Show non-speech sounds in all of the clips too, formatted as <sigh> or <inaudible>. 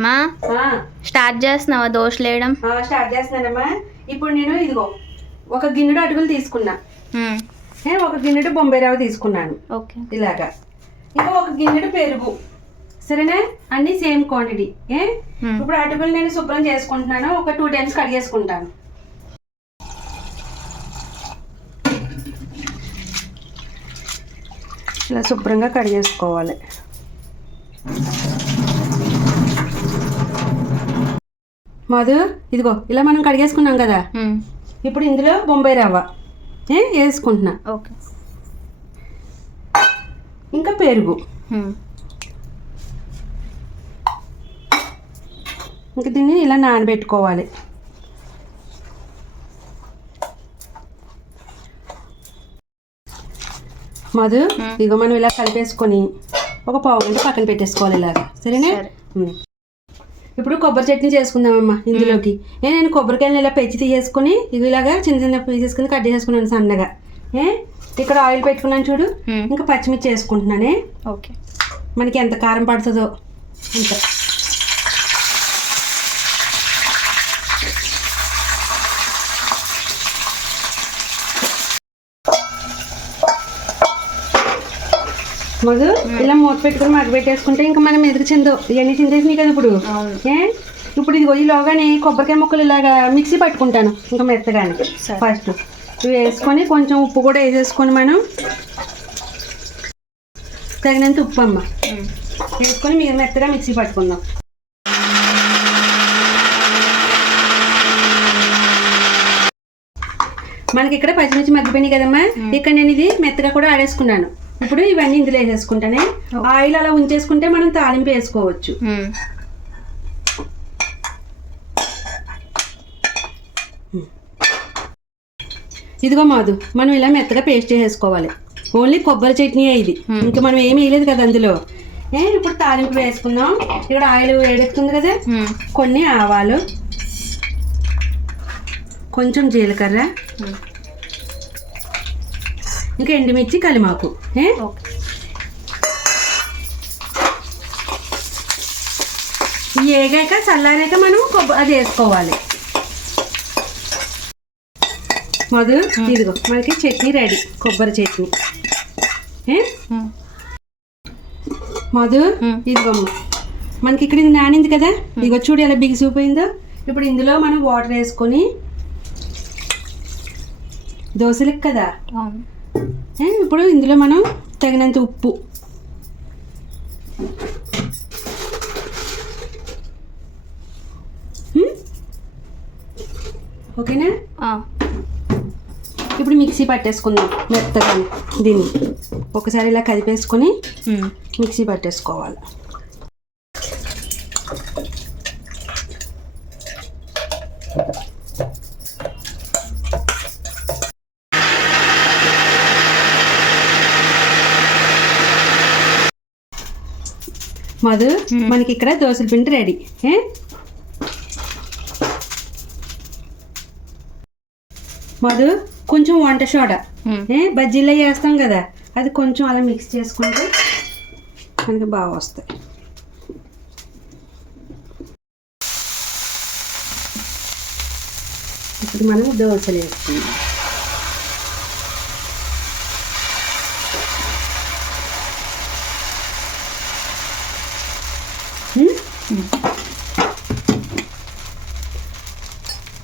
మా? స్టార్ట్ చేస్తున్నావా దోశలు వేయడం స్టార్ట్ చేస్తున్నానమ్మా. ఇప్పుడు నేను ఇదిగో ఒక గిన్నెడు అటుకులు తీసుకున్నా. ఒక గిన్నెడు బొంబాయి రవ్వ తీసుకున్నాను. ఓకే. ఇలాగా. ఇంకా ఒక గిన్నెడు పెరుగు. సరేనా? అన్ని సేమ్ క్వాంటిటీ. ఏ. ఇప్పుడు అటుకులు నేను శుభ్రం చేసుకుంటున్నాను. ఒక టూ టైమ్స్ కడిగేసుకుంటాను ఇలా శుభ్రంగా కడిగేసుకోవాలి మధు ఇదిగో ఇలా మనం కడిగేసుకున్నాం కదా. ఇప్పుడు ఇందులో బొంబాయి రవ్వ. ఏ వేసుకుంటున్నా. ఓకే. ఇంకా పెరుగు. ఇంకా దీన్ని ఇలా నానబెట్టుకోవాలి. మధు. ఇగో మనం ఇలా కలిపేసుకొని ఒక పావు గంట పక్కన పెట్టేసుకోవాలి ఇలాగా. సరేనా. ఇప్పుడు కొబ్బరి చట్నీ చేసుకుందామమ్మా ఇందులోకి. ఏ నేను కొబ్బరికాయలు ఇలా పెంచి తీసేసుకొని ఇవి ఇలాగా చిన్న చిన్న పీసెస్ కింద కట్ చేసుకున్నాను సన్నగా. ఏ ఇక్కడ ఆయిల్ పెట్టుకున్నాను చూడు. ఇంకా పచ్చిమిర్చి వేసుకుంటున్నానే ఓకే. మనకి ఎంత కారం పడుతుందో అంత. మధు ఇలా మూత పెట్టుకుని మగ్గ పెట్టేసుకుంటే ఇంకా మనం ఎదురు చిందో. ఇవన్నీ చిందేసినాయి కదా ఇప్పుడు. ఏ? ఇప్పుడు ఇది ఈలోగానే కొబ్బరికాయ ముక్కలు ఇలాగా మిక్సీ పట్టుకుంటాను ఇంకా మెత్తగానే. ఫస్ట్ ఇవి వేసుకొని కొంచెం ఉప్పు కూడా వేసేసుకొని మనం తగినంత ఉప్పు అమ్మ. మ్మ్. వేసుకొని మీరు మెత్తగా మిక్సీ పట్టుకుందాం. మనకి ఇక్కడ పచ్చిమిర్చి మగ్గిపోయినాయి కదమ్మా. ఇక్కడ నేను ఇది మెత్తగా కూడా ఆడేసుకున్నాను. ఇప్పుడు ఇవన్నీ ఇందులో వేసేసుకుంటానే. ఆయిల్ అలా ఉంచేసుకుంటే మనం తాలింపు వేసుకోవచ్చు. ఇదిగో మాదు మనం ఇలా మెత్తగా పేస్ట్ చేసేసుకోవాలి. ఓన్లీ కొబ్బరి చట్నీ ఇది. ఇంకా మనం ఏమీ వేయలేదు కదా అందులో. ఏ ఇప్పుడు తాలింపు వేసుకుందాం. ఇక్కడ ఆయిల్ వేడెక్కుతుంది కదా. కొన్ని ఆవాలు. కొంచెం జీలకర్ర. ఇంకా ఎండుమిర్చి కలిమాకు ఏగాక చల్లారాక మనం కొబ్బ అది వేసుకోవాలి. మధు ఇదిగో మనకి చట్నీ రెడీ కొబ్బరి చట్నీ. మధు. ఇదిగోమ్మ మనకి ఇక్కడ ఇది నానింది కదా? ఇదిగో చూడు ఎలా బిగిసిపోయిందో ఇప్పుడు ఇందులో మనం వాటర్ వేసుకొని దోశలకు కదా? ఇప్పుడు ఇందులో మనం తగినంత ఉప్పు? ఓకేనా. ఇప్పుడు మిక్సీ పట్టేసుకుందాం మెత్తగా దీన్ని ఒకసారి ఇలా కదిపేసుకొని. మిక్సీ పట్టేసుకోవాలి మధు. మనకి ఇక్కడ దోశల పిండి రెడీ. మధు కొంచెం వంట సోడా. బజ్జీలో వేస్తాం కదా అది కొంచెం అలా మిక్స్ చేసుకుంటే మనకి బాగా వస్తాయి. ఇప్పుడు మనం దోశలు వేసుకుందాం.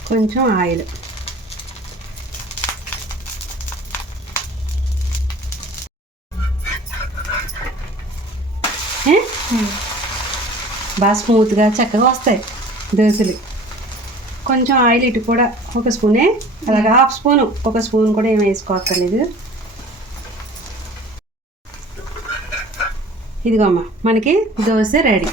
కొంచెం ఆయిల్. బాగా స్మూత్గా చక్కగా వస్తాయి దోశలు. కొంచెం ఆయిల్ ఇటు కూడా ఒక స్పూనే అలాగే హాఫ్ స్పూన్ ఒక స్పూన్ కూడా ఏం వేసుకోక్కర్లేదు. ఇదిగోమ్మా మనకి దోశ రెడీ.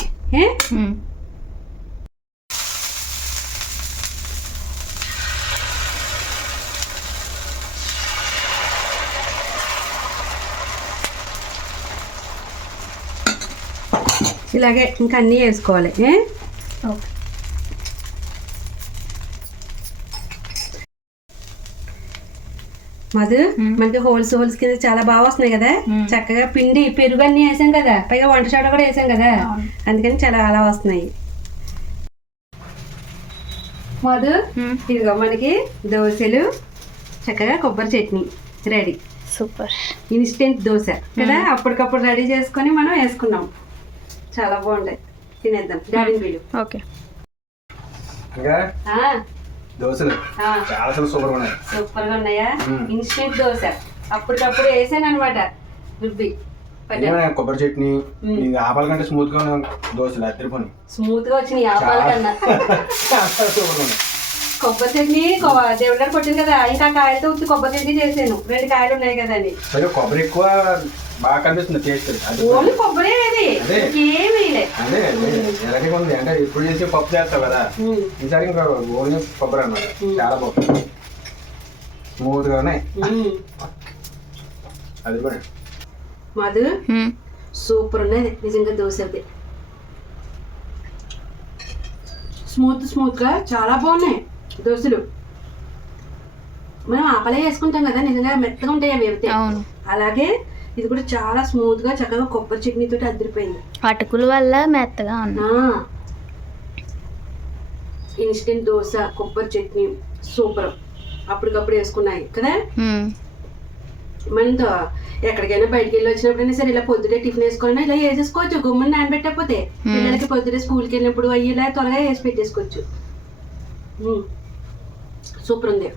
ఇలాగే ఇంకా అన్నీ వేసుకోవాలి ఓకే. మధు. మనకి హోల్స్ హోల్స్ కింద చాలా బాగా వస్తున్నాయి కదా. చక్కగా పిండి పెరుగు అన్నీ వేసాం కదా. పైగా వంట సోడా కూడా వేసాం కదా. అందుకని చాలా అలా వస్తున్నాయి. మధు. ఇదిగో మనకి దోశలు చక్కగా కొబ్బరి chutney ready. Super. Instant dosa కదా. అప్పటికప్పుడు రెడీ చేసుకొని మనం వేసుకున్నాం. చాలా బాగుంటాయి. తినేద్దాం. వీలు ఓకే. ఇంకా? ఆ, దోశలు. చాలా చాలా సూపర్ ఉన్నాయి. సూపర్గా ఉన్నాయా. ఇన్స్టెంట్ దోశ. అప్పటికప్పుడు వేసాను అనమాట రుబ్బి. కొబ్బరి చట్నీ. ఇది ఆపాల కంటే స్మూత్గా ఉన్న దోశలు అద్దరిపోయి స్మూత్గా వచ్చినాయి ఆపాల కన్నా. <laughs> సూపర్ ఉన్నాయి. కొబ్బరి చట్నీ కొ- దేవుడి కొట్టింది కదా ఇంకా కాయలతో ఉత్తి కొబ్బరి చట్నీ చేసాను రెండు కాయలు ఉన్నాయి కదా అని పైగా కొబ్బరి ఎక్కువ బాగా కనిపిస్తుంది టేస్ట్ అది ఓన్లీ కొబ్బరి అది. అదే. ఎలాగే ఉంది అంటే ఇప్పుడు చేసి పప్పు చేస్తావు కదా. ఈసారి ఇంకా ఓన్లీ కొబ్బరి అన్నమాట. చాలా బాగుంది స్మూత్గా ఉన్నాయి. అది కూడా. మధు. సూపర్ ఉన్నది. నిజంగా దోశ అది స్మూత్ స్మూత్గా చాలా బాగున్నాయి. దోశలు మనం ఆపలే వేసుకుంటాం కదా నిజంగా మెత్తగా ఉంటాయి అవి అయితే. అలాగే ఇది కూడా చాలా స్మూత్గా చక్కగా కొబ్బరి చట్నీ తోటి అదిరిపోయింది అటుకుల వల్ల మెత్తగా ఉంది ఇన్స్టెంట్ దోశ కొబ్బరి చట్నీ సూపర్. అప్పటికప్పుడు వేసుకున్నాయి కదా. మనతో ఎక్కడికైనా బయటికి వెళ్ళి వచ్చినప్పుడైనా సరే ఇలా పొద్దుటే టిఫిన్ వేసుకోవాలన్నా ఇలా వేసేసుకోవచ్చు. గుమ్మని నానబెట్టకపోతే పిల్లలకి పొద్దుటే స్కూల్కి వెళ్ళినప్పుడు అయ్యి ఇలా త్వరగా వేసి పెట్టేసుకోవచ్చు. మ్మ్. సూపర్ ఉంది